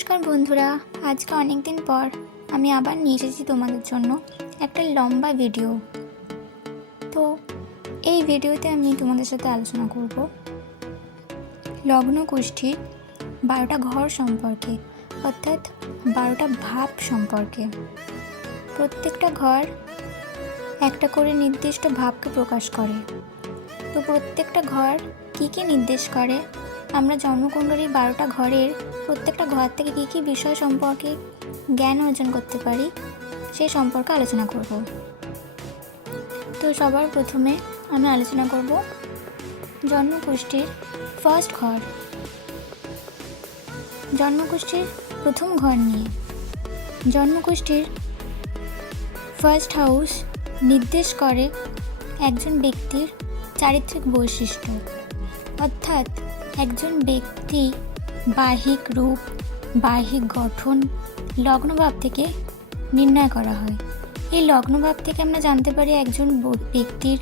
নমস্কার বন্ধুরা, আজকে অনেক দিন পর আমি আবার নিয়ে এসেছি তোমাদের জন্য একটা লম্বা ভিডিও। তো এই ভিডিওতে আমি তোমাদের সাথে আলোচনা করব লগ্ন কুষ্ঠির 12টা ঘর সম্পর্কে, অর্থাৎ 12টা ভাব সম্পর্কে। প্রত্যেকটা ঘর একটা করে নির্দিষ্ট ভাবকে প্রকাশ করে। তো প্রত্যেকটা ঘর কী কী নির্দেশ করে, আমরা জন্মকুণ্ডলীর 12টা ঘরের প্রত্যেকটা ঘর থেকে কী কী বিষয় সম্পর্কে জ্ঞান অর্জন করতে পারি সেই সম্পর্কে আলোচনা করব। তো সবার প্রথমে আমি আলোচনা করব জন্মকুষ্ঠির ফার্স্ট ঘর, জন্মকুষ্ঠির প্রথম ঘর নিয়ে। জন্মকুষ্ঠির ফার্স্ট হাউস নির্দেশ করে একজন ব্যক্তির চারিত্রিক বৈশিষ্ট্য, অর্থাৎ একজন ব্যক্তি বাহ্যিক রূপ, বাহ্যিক গঠন লগ্নভাব থেকে নির্ণয় করা হয়। এই লগ্নভাব থেকে আমরা জানতে পারি একজন ব্যক্তির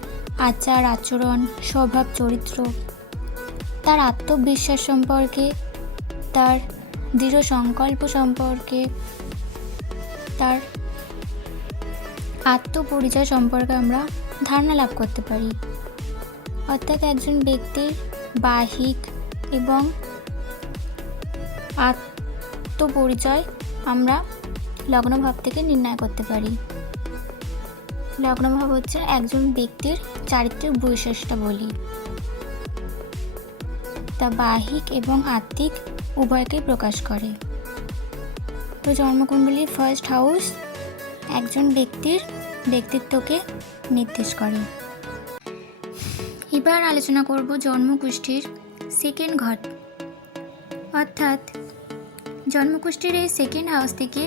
আচার আচরণ, স্বভাব চরিত্র, তার আত্মবিশ্বাস সম্পর্কে, তার দৃঢ় সংকল্প সম্পর্কে, তার আত্মপরিচয় সম্পর্কে আমরা ধারণা লাভ করতে পারি। অর্থাৎ একজন ব্যক্তির বাহ্যিক এবং আত্মপরিচয় আমরা লগ্নভাব থেকে নির্ণয় করতে পারি। লগ্নভাব হচ্ছে একজন ব্যক্তির চারিত্রিক বৈশিষ্ট্য বলি, তা বাহ্যিক এবং আত্মিক উভয়কেই প্রকাশ করে। তো জন্মকুণ্ডলীর ফার্স্ট হাউস একজন ব্যক্তির ব্যক্তিত্বকে নির্দেশ করে। এবার আলোচনা করব জন্মকুষ্ঠির সেকেন্ড ঘর, অর্থাৎ জন্মকুষ্ঠির এই সেকেন্ড হাউস থেকে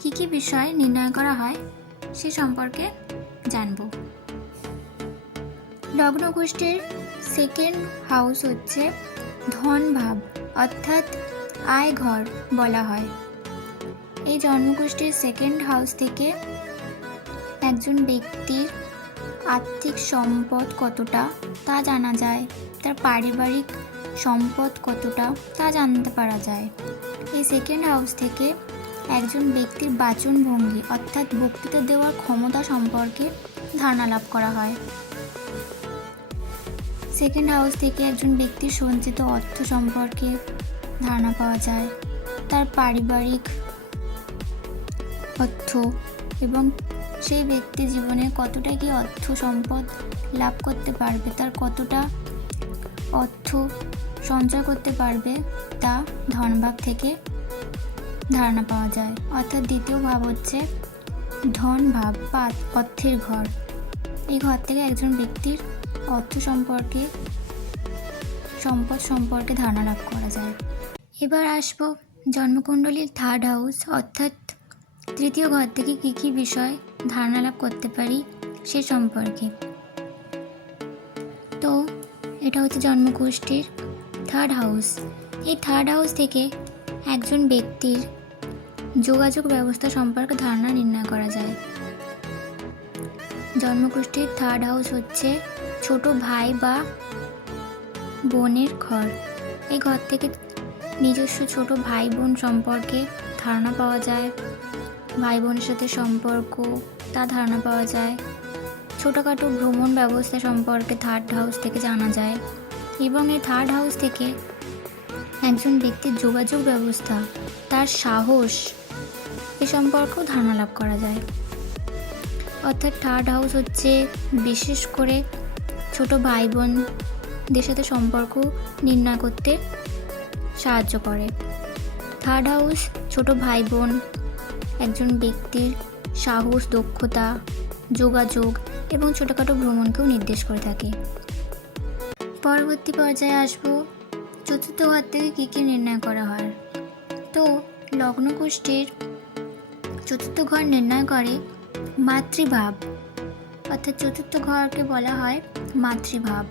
কী কী বিষয় নির্ণয় করা হয় সে সম্পর্কে জানব। লগ্নকুষ্ঠির সেকেন্ড হাউস হচ্ছে ধন ভাব, অর্থাৎ আয় ঘর বলা হয়। এই জন্মকুষ্ঠির সেকেন্ড হাউস থেকে একজন ব্যক্তির আর্থিক সম্পদ কতটা তা জানা যায়, তার পারিবারিক সম্পদ কতটা তা জানতে পারা যায়। এই সেকেন্ড হাউস থেকে একজন ব্যক্তির বাচনভঙ্গি, অর্থাৎ বক্তৃতা দেওয়ার ক্ষমতা সম্পর্কে ধারণা লাভ করা হয়। সেকেন্ড হাউস থেকে একজন ব্যক্তির সঞ্চিত অর্থ সম্পর্কে ধারণা পাওয়া যায়, তার পারিবারিক অর্থ এবং সেই ব্যক্তি জীবনে কতটা কি অর্থ সম্পদ লাভ করতে পারবে, তার কতটা অর্থ সঞ্চয় করতে পারবে তা ধনভাব থেকে ধারণা পাওয়া যায়। অর্থাৎ দ্বিতীয় ভাব হচ্ছে ধন ভাব বা অর্থের ঘর। এই ঘর থেকে একজন ব্যক্তির অর্থ সম্পর্কে, সম্পদ সম্পর্কে ধারণা লাভ করা যায়। এবার আসবো জন্মকুণ্ডলীর থার্ড হাউস, অর্থাৎ তৃতীয় ঘর থেকে কী কী বিষয় ধারণা লাভ করতে পারি সে সম্পর্কে। তো এটা হচ্ছে জন্মকুষ্ঠির থার্ড হাউস। এই থার্ড হাউস থেকে একজন ব্যক্তির যোগাযোগ ব্যবস্থা সম্পর্কে ধারণা নির্ণয় করা যায়। জন্মকুষ্ঠির থার্ড হাউস হচ্ছে ছোট ভাই বা বোনের ঘর। এই ঘর থেকে নিজস্ব ছোট ভাই বোন সম্পর্কে ধারণা পাওয়া যায়, ভাই বোনের সাথে সম্পর্ক তা ধারণা পাওয়া যায়। ছোটোখাটো ভ্রমণ ব্যবস্থা সম্পর্কে থার্ড হাউস থেকে জানা যায় এবং এই থার্ড হাউস থেকে একজন ব্যক্তির যোগাযোগ ব্যবস্থা, তার সাহস এ সম্পর্কেও ধারণা লাভ করা যায়। অর্থাৎ থার্ড হাউস হচ্ছে বিশেষ করে ছোট ভাই বোনদের সাথে সম্পর্ক নির্ণয় করতে সাহায্য করে। থার্ড হাউস ছোট ভাই বোন একজন ব্যক্তির সাহস, দক্ষতা, যোগাযোগ এবং ছোটোখাটো ভ্রমণকেও নির্দেশ করে থাকে। পরবর্তী পর্যায়ে আসবো চতুর্থ ঘর থেকে কী কী নির্ণয় করা হয়। তো লগ্নকুষ্ঠির চতুর্থ ঘর নির্ণয় করে মাতৃভাব, অর্থাৎ চতুর্থ ঘরকে বলা হয় মাতৃভাব।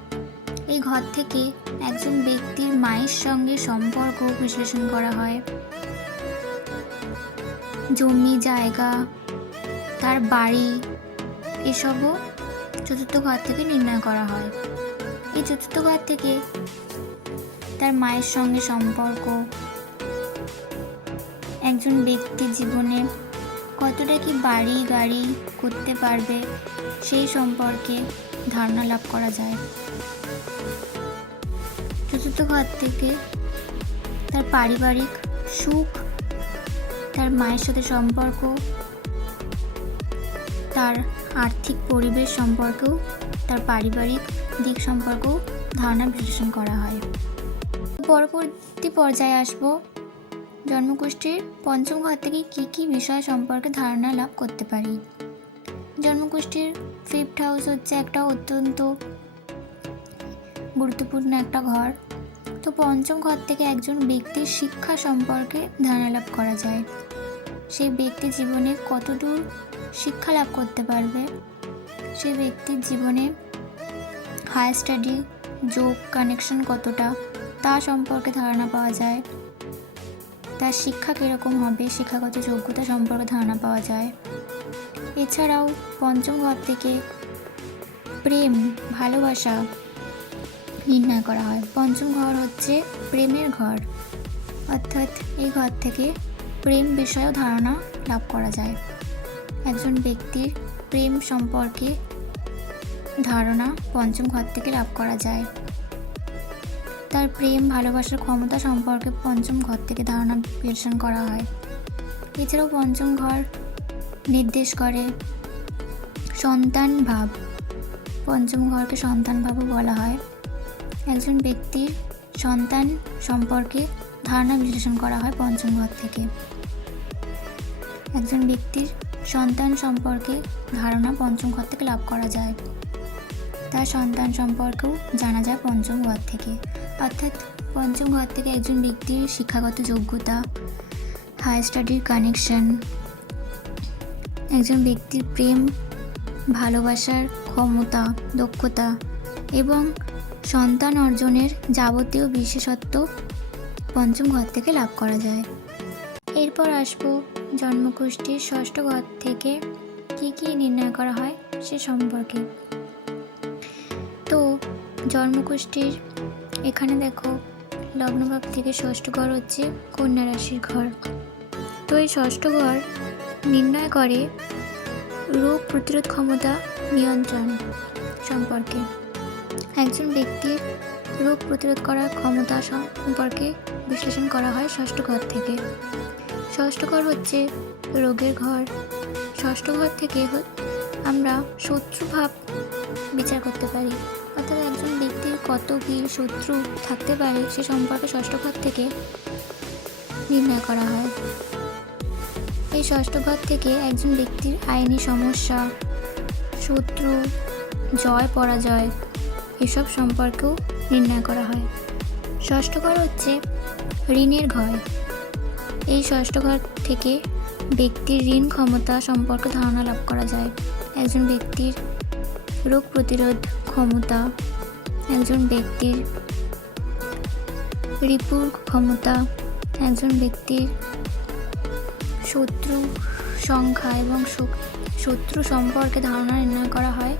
এই ঘর থেকে একজন ব্যক্তির মায়ের সঙ্গে সম্পর্ক বিশ্লেষণ করা হয়, জমি জায়গা, তার বাড়ি এসবও চতুর্থ ঘর থেকে নির্ণয় করা হয়। এই চতুর্থ ঘর থেকে তার মায়ের সঙ্গে সম্পর্ক, একজন ব্যক্তির জীবনে কতটা কি বাড়ি গাড়ি করতে পারবে সেই সম্পর্কে ধারণা লাভ করা যায়। চতুর্থ ঘর থেকে তার পারিবারিক সুখ, তার মায়ের সাথে সম্পর্ক, তার আর্থিক পরিবেশ সম্পর্কেও, তার পারিবারিক দিক সম্পর্কেও ধারণা বিশ্লেষণ করা হয়। পরবর্তী পর্যায়ে আসব জন্মকুষ্ঠির পঞ্চম ঘর থেকে কী কী বিষয় সম্পর্কে ধারণা লাভ করতে পারি। জন্মকুষ্ঠির 5th হাউস হচ্ছে একটা অত্যন্ত গুরুত্বপূর্ণ একটা ঘর। তো পঞ্চম ঘর থেকে একজন ব্যক্তির শিক্ষা সম্পর্কে ধারণা লাভ করা যায়। সেই ব্যক্তির জীবনে কতদূর শিক্ষা লাভ করতে পারবে, সেই ব্যক্তির জীবনে হায়ার স্টাডি যোগ কানেকশন কতটা তা সম্পর্কে ধারণা পাওয়া যায়। তার শিক্ষা কীরকম হবে, শিক্ষাগত যোগ্যতা সম্পর্কে ধারণা পাওয়া যায়। এছাড়াও পঞ্চম ঘর থেকে প্রেম, ভালোবাসা নির্ণয় করা হয়। পঞ্চম ঘর হচ্ছে প্রেমের ঘর, অর্থাৎ এই ঘর থেকে প্রেম বিষয়েও ধারণা লাভ করা যায়। একজন ব্যক্তির প্রেম সম্পর্কে ধারণা পঞ্চম ঘর থেকে লাভ করা যায়। তার প্রেম ভালোবাসার ক্ষমতা সম্পর্কে পঞ্চম ঘর থেকে ধারণা বিশ্লেষণ করা হয়। এছাড়াও পঞ্চম ঘর নির্দেশ করে সন্তান ভাব। পঞ্চম ঘরকে সন্তান ভাবও বলা হয়। একজন ব্যক্তির সন্তান সম্পর্কে ধারণা বিশ্লেষণ করা হয় পঞ্চম ঘর থেকে। একজন ব্যক্তির সন্তান সম্পর্কে ধারণা পঞ্চম ঘর থেকে লাভ করা যায়। তার সন্তান সম্পর্কেও জানা যায় পঞ্চম ঘর থেকে। অর্থাৎ পঞ্চম ঘর থেকে একজন ব্যক্তির শিক্ষাগত যোগ্যতা, হায়ার স্টাডির কানেকশন, একজন ব্যক্তির প্রেম ভালোবাসার ক্ষমতা, দক্ষতা এবং সন্তান অর্জনের যাবতীয় বিশেষত্ব পঞ্চম ঘর থেকে লাভ করা যায়। এরপর আসব জন্মকুষ্ঠির ষষ্ঠ ঘর থেকে কী কী নির্ণয় করা হয় সে সম্পর্কে। তো জন্মকুষ্ঠির এখানে দেখো লগ্নভাব থেকে ষষ্ঠ ঘর হচ্ছে কন্যা রাশির ঘর। তো এই ষষ্ঠ ঘর নির্ণয় করে রোগ প্রতিরোধ ক্ষমতা নিয়ন্ত্রণ সম্পর্কে। একজন ব্যক্তির রোগ প্রতিরোধ করার ক্ষমতা সম্পর্কে বিশ্লেষণ করা হয় ষষ্ঠ ঘর থেকে। ষষ্ঠ ঘর হচ্ছে রোগের ঘর। ষষ্ঠ ঘর থেকে আমরা শত্রুভাব বিচার করতে পারি, অর্থাৎ একজন ব্যক্তির কত কি শত্রু থাকতে পারে সে সম্পর্কে ষষ্ঠ ঘর থেকে নির্ণয় করা হয়। এই ষষ্ঠ ঘর থেকে একজন ব্যক্তির আইনি সমস্যা, শত্রু, জয় পরাজয় এসব সম্পর্কেও নির্ণয় করা হয়। ষষ্ঠ ঘর হচ্ছে ঋণের ঘর। এই ষষ্ঠ ঘর থেকে ব্যক্তির ঋণ ক্ষমতা সম্পর্কে ধারণা লাভ করা যায়। একজন ব্যক্তির রোগ প্রতিরোধ ক্ষমতা, একজন ব্যক্তির রিপুর ক্ষমতা, একজন ব্যক্তির শত্রু সংখ্যা এবং শত্রু সম্পর্কে ধারণা নির্ণয় করা হয়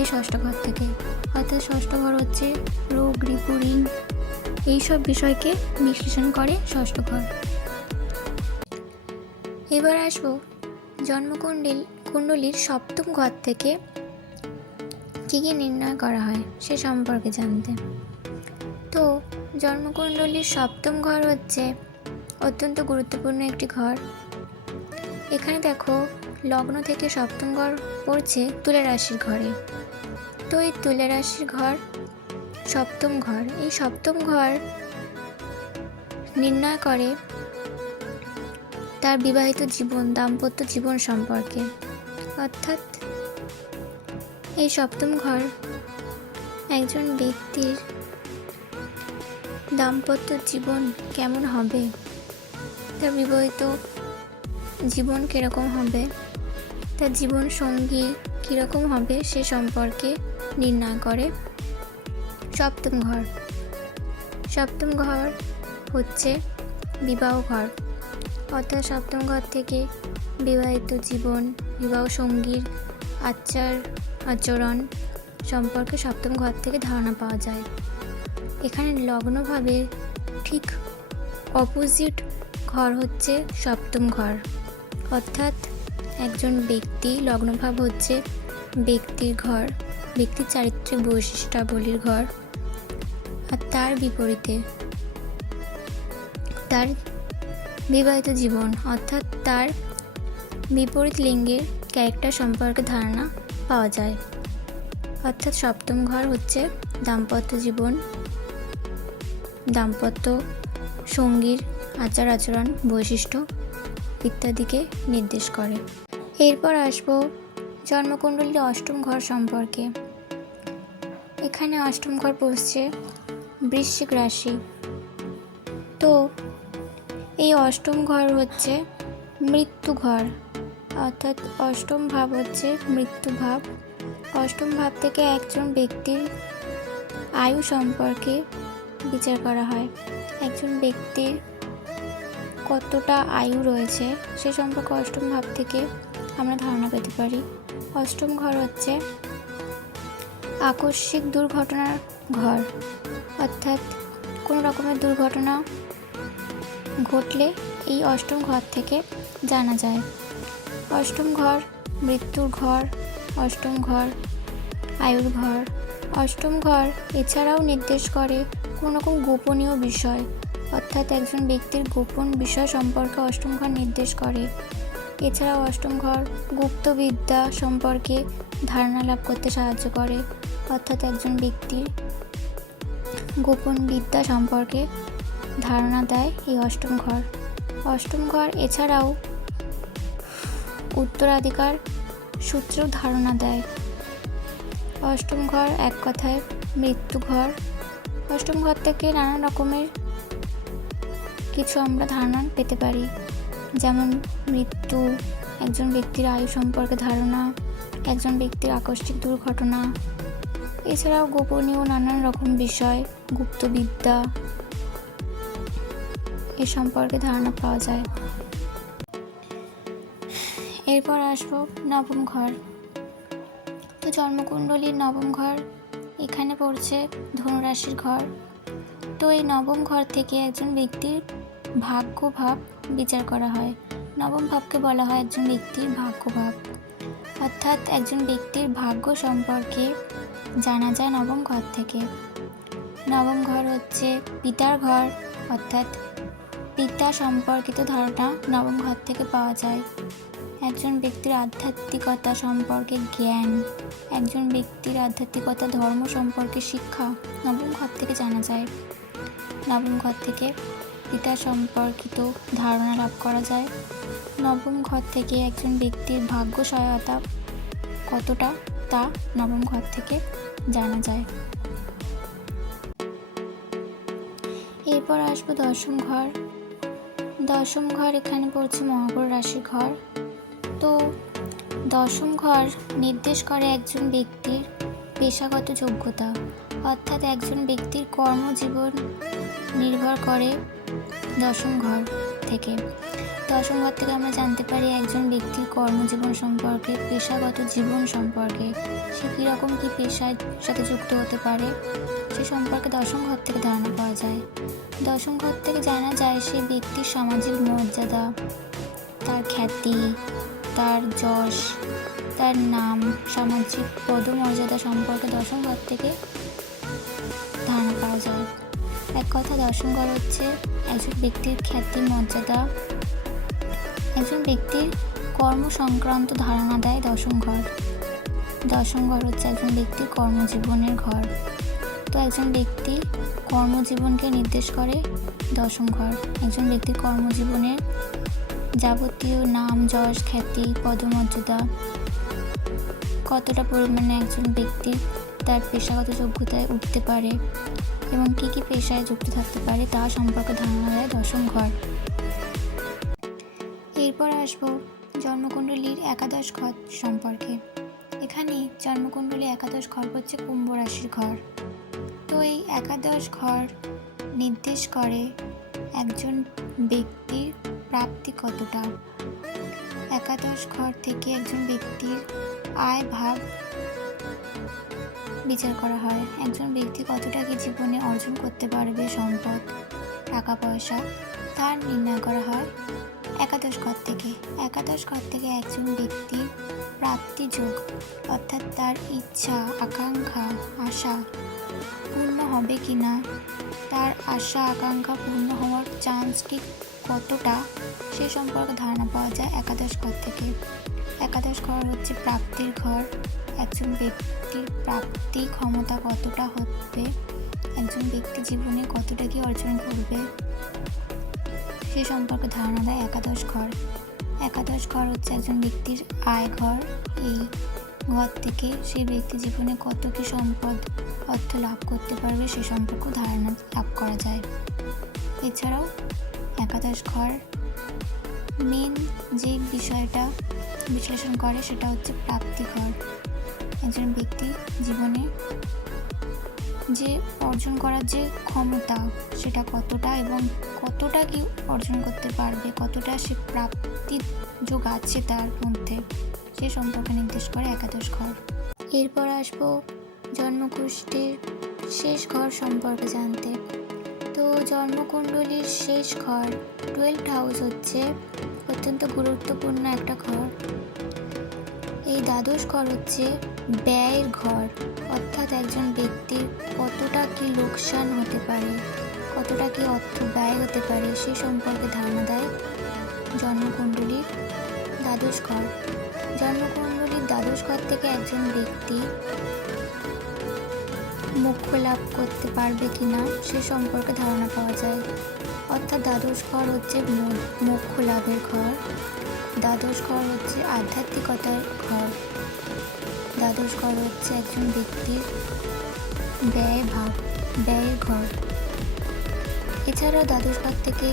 এই ষষ্ঠ ঘর থেকে। অর্থাৎ ষষ্ঠ ঘর হচ্ছে রোগ, রিপু, ঋণ এইসব বিষয়কে বিশ্লেষণ করে ষষ্ঠ ঘর। এবার আসবো জন্মকুণ্ডলীর সপ্তম ঘর থেকে কী কী নির্ণয় করা হয় সে সম্পর্কে জানতে। তো জন্মকুণ্ডলীর সপ্তম ঘর হচ্ছে অত্যন্ত গুরুত্বপূর্ণ একটি ঘর। এখানে দেখো লগ্ন থেকে সপ্তম ঘর পড়ছে তুলা রাশির ঘরে। তো এই তুলা রাশির ঘর সপ্তম ঘর। এই সপ্তম ঘর নির্ণয় করে তার বিবাহিত জীবন, দাম্পত্য জীবন সম্পর্কে। অর্থাৎ এই সপ্তম ঘর একজন ব্যক্তির দাম্পত্য জীবন কেমন হবে, তার বিবাহিত জীবন কীরকম হবে, তার জীবন সঙ্গী কীরকম হবে সে সম্পর্কে নির্ণয় করে সপ্তম ঘর। সপ্তম ঘর হচ্ছে বিবাহ ঘর। অর্থাৎ সপ্তম ঘর থেকে বিবাহিত জীবন, বিবাহ সঙ্গীর আচার আচরণ সম্পর্কে সপ্তম ঘর থেকে ধারণা পাওয়া যায়। এখানে লগ্নভাবে ঠিক অপোজিট ঘর হচ্ছে সপ্তম ঘর, অর্থাৎ একজন ব্যক্তি, লগ্নভাব হচ্ছে ব্যক্তির ঘর, ব্যক্তির চারিত্রিক বৈশিষ্ট্যাবলীর ঘর। আর তার বিপরীতে তার বিবাহিত জীবন, অর্থাৎ তার বিপরীত লিঙ্গের ক্যারেক্টার সম্পর্কে ধারণা পাওয়া যায়। অর্থাৎ সপ্তম ঘর হচ্ছে দাম্পত্য জীবন, দাম্পত্য সঙ্গীর আচার আচরণ, বৈশিষ্ট্য ইত্যাদিকে নির্দেশ করে। এরপর আসবো জন্মকুণ্ডলীর অষ্টম ঘর সম্পর্কে। এখানে অষ্টম ঘর পড়ছে বৃশ্চিক রাশি। তো এই অষ্টম ঘর হচ্ছে মৃত্যু ঘর, অর্থাৎ অষ্টম ভাব হচ্ছে মৃত্যু ভাব। অষ্টম ভাব থেকে একজন ব্যক্তির আয়ু সম্পর্কে বিচার করা হয়। একজন ব্যক্তির কতটা আয়ু রয়েছে সে সম্পর্কে অষ্টম ভাব থেকে আমরা ধারণা পেতে পারি। অষ্টম ঘর হচ্ছে আকস্মিক দুর্ঘটনার ঘর, অর্থাৎ কোনো রকমের দুর্ঘটনা ঘটলে এই অষ্টম ঘর থেকে জানা যায়। অষ্টম ঘর মৃত্যুর ঘর, অষ্টম ঘর আয়ুর ঘর। অষ্টম ঘর এছাড়াও নির্দেশ করে কোনো রকম গোপনীয় বিষয়, অর্থাৎ একজন ব্যক্তির গোপন বিষয় সম্পর্কে অষ্টম ঘর নির্দেশ করে। এছাড়াও অষ্টম ঘর গুপ্তবিদ্যা সম্পর্কে ধারণা লাভ করতে সাহায্য করে, অর্থাৎ একজন ব্যক্তির গোপন বিদ্যা সম্পর্কে ধারণা দেয় এই অষ্টম ঘর। অষ্টম ঘর এছাড়াও উত্তরাধিকার সূত্রেও ধারণা দেয়। অষ্টম ঘর এক কথায় মৃত্যু ঘর। অষ্টম ঘর থেকে নানা রকমের কিছু আমরা ধারণা পেতে পারি, যেমন মৃত্যু, একজন ব্যক্তির আয়ু সম্পর্কে ধারণা, একজন ব্যক্তির আকস্মিক দুর্ঘটনা, এছাড়াও গোপনীয় নানান রকম বিষয়, গুপ্তবিদ্যা এ সম্পর্কে ধারণা পাওয়া যায়। এরপর আসবো নবম ঘর। তো জন্মকুণ্ডলীর নবম ঘর এখানে পড়ছে ধনুরাশির ঘর। তো এই নবম ঘর থেকে একজন ব্যক্তির ভাগ্য ভাব বিচার করা হয়। নবম ভাবকে বলা হয় একজন ব্যক্তির ভাগ্য ভাব, অর্থাৎ একজন ব্যক্তির ভাগ্য সম্পর্কে জানা যায় নবম ঘর থেকে। নবম ঘর হচ্ছে পিতার ঘর, অর্থাৎ পিতা সম্পর্কিত ধারণা নবম ঘর থেকে পাওয়া যায়। একজন ব্যক্তির আধ্যাত্মিকতা সম্পর্কে জ্ঞান, একজন ব্যক্তির আধ্যাত্মিকতা ধর্ম সম্পর্কে শিক্ষা নবম ঘর থেকে জানা যায়। নবম ঘর থেকে পিতা সম্পর্কিত ধারণা লাভ করা যায়। নবম ঘর থেকে একজন ব্যক্তির ভাগ্য সহায়তা কতটা তা নবম ঘর থেকে জানা যায়। এরপর আসবো দশম ঘর। দশম ঘর এখানে পড়ছে মকর রাশির ঘর। তো দশম ঘর নির্দেশ করে একজন ব্যক্তির পেশাগত যোগ্যতা, অর্থাৎ একজন ব্যক্তির কর্মজীবন নির্ভর করে দশম ঘর থেকে। দশম ঘর থেকে আমরা জানতে পারি একজন ব্যক্তির কর্মজীবন সম্পর্কে, পেশাগত জীবন সম্পর্কে, সে কীরকম কী পেশার সাথে যুক্ত হতে পারে সে সম্পর্কে দশম ঘর থেকে ধারণা পাওয়া যায়। দশম ঘর থেকে জানা যায় সে ব্যক্তির সামাজিক মর্যাদা, তার খ্যাতি, তার যশ, তার নাম, সামাজিক পদমর্যাদা সম্পর্কে দশম ঘর থেকে ধারণা পাওয়া যায়। এক কথা দশম ঘর হচ্ছে একজন ব্যক্তির খ্যাতি, মর্যাদা, একজন ব্যক্তির কর্ম সংক্রান্ত ধারণা দেয় দশম ঘর। দশম ঘর হচ্ছে একজন ব্যক্তির কর্মজীবনের ঘর। তো একজন ব্যক্তি কর্মজীবনকে নির্দেশ করে দশম ঘর। একজন ব্যক্তির কর্মজীবনের যাবতীয় নাম, যশ, খ্যাতি, পদমর্যাদা, কতটা পরিমাণে একজন ব্যক্তি তার পেশাগত যোগ্যতায় উঠতে পারে এবং কী কী পেশায় যুক্ত থাকতে পারে তা সম্পর্কে ধারণা দেয় দশম ঘর। এরপর আসবো জন্মকুণ্ডলীর একাদশ ঘর সম্পর্কে। এখানে জন্মকুণ্ডলী একাদশ ঘর হচ্ছে কুম্ভ রাশির ঘর। তো এই একাদশ ঘর নির্দেশ করে একজন ব্যক্তির প্রাপ্তি কতটা। একাদশ ঘর থেকে একজন ব্যক্তির আয় ভাব বিচার করা হয়। একজন ব্যক্তি কতটা কি জীবনে অর্জন করতে পারবে সম্পদ টাকা পয়সা তার নির্ণয় করা হয় একাদশ ঘর থেকে। একাদশ ঘর থেকে একজন ব্যক্তির প্রাপ্তি যোগ, অর্থাৎ তার ইচ্ছা, আকাঙ্ক্ষা, আশা পূর্ণ হবে কি না, তার আশা আকাঙ্ক্ষা পূর্ণ হওয়ার চান্স কি কতটা, সে সম্পর্কে ধারণা পাওয়া যায় একাদশ ঘর থেকে। একাদশ ঘর হচ্ছে প্রাপ্তির ঘর। একজন ব্যক্তির প্রাপ্তি ক্ষমতা কতটা হবে, একজন ব্যক্তি জীবনে কতটা কি অর্জন করবে, সে সম্পর্কে ধারণা দেয় একাদশ ঘর। একাদশ ঘর হচ্ছে একজন ব্যক্তির আয় ঘর। এই ঘর থেকে সেই ব্যক্তি জীবনে কত কি সম্পদ অর্থ লাভ করতে পারবে সে সম্পর্কে ধারণা লাভ করা যায়। এছাড়াও একাদশ ঘর মেন যে বিষয়টা বিশ্লেষণ করে সেটা হচ্ছে প্রাপ্তি ঘর। একজন ব্যক্তি জীবনে যে অর্জন করার যে ক্ষমতা সেটা কতটা এবং কতটা কি অর্জন করতে পারবে, কতটা সে প্রাপ্তির যোগ আছে তার মধ্যে, সে সম্পর্কে নির্দেশ করে একাদশ ঘর। এরপর আসবো জন্মকুষ্ঠির শেষ ঘর সম্পর্কে জানতে। তো জন্মকুণ্ডলীর শেষ ঘর 12th হাউস হচ্ছে অত্যন্ত গুরুত্বপূর্ণ একটা ঘর। এই দ্বাদশ ঘর হচ্ছে ব্যয়ের ঘর, অর্থাৎ একজন ব্যক্তির কতটা কি লোকসান হতে পারে, কতটা কি অর্থ ব্যয় হতে পারে সে সম্পর্কে ধারণা দেয় জন্মকুণ্ডলীর দ্বাদশ ঘর। জন্মকুণ্ডলীর দ্বাদশ ঘর থেকে একজন ব্যক্তি মোক্ষ লাভ করতে পারবে কিনা সে সম্পর্কে ধারণা পাওয়া যায়। অর্থাৎ দ্বাদশ ঘর হচ্ছে মোক্ষ লাভের ঘর, দ্বাদশ ঘর হচ্ছে আধ্যাত্মিকতার ঘর, দ্বাদশ ঘর হচ্ছে একজন ব্যক্তির ব্যয়ের ঘর। এছাড়াও দ্বাদশ ঘর থেকে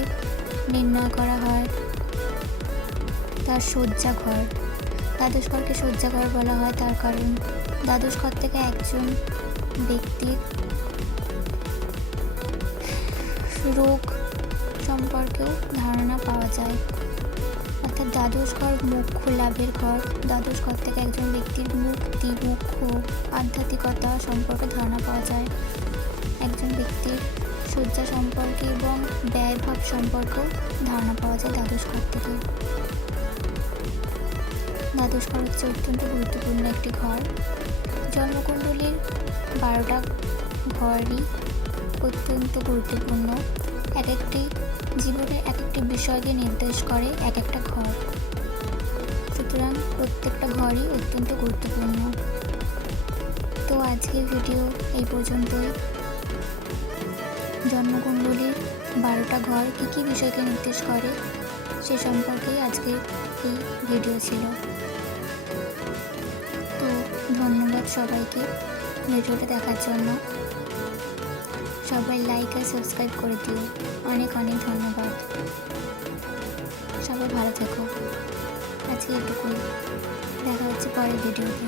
নির্ণয় করা হয় তার শয্যা ঘর। দ্বাদশ ঘরকে শয্যা ঘর বলা হয় তার কারণ দ্বাদশ ঘর থেকে একজন ব্যক্তির রোগ সম্পর্কেও ধারণা পাওয়া যায়। অর্থাৎ দ্বাদশ ঘর মোক্ষ লাভের ঘর। দ্বাদশ ঘর থেকে একজন ব্যক্তির মুক্তি, মোক্ষ, আধ্যাত্মিকতা সম্পর্কে ধারণা পাওয়া যায়। একজন ব্যক্তির শয্যা সম্পর্কে এবং ব্যয়ভাব সম্পর্কেও ধারণা পাওয়া যায় দ্বাদশ ঘর থেকে। দ্বাদশ ঘর হচ্ছে অত্যন্ত গুরুত্বপূর্ণ একটি ঘর। জন্মকুণ্ডলীর 12টা ঘরই অত্যন্ত গুরুত্বপূর্ণ। এক একটি জীবনের এক একটি বিষয়কে নির্দেশ করে এক একটা ঘর, সুতরাং প্রত্যেকটা ঘরই অত্যন্ত গুরুত্বপূর্ণ। তো আজকের ভিডিও এই পর্যন্তই। জন্মকুণ্ডলীর 12টা ঘর কী কী বিষয়কে নির্দেশ করে সে সম্পর্কেই আজকের এই ভিডিও ছিল। তো ধন্যবাদ সবাইকে ভিডিওটা দেখার জন্য। সবাই লাইক আর সাবস্ক্রাইব করে দিও। অনেক অনেক ধন্যবাদ। সবাই ভালো থেকো। আজকে এটুকুই, দেখা হচ্ছে পরের ভিডিওতে।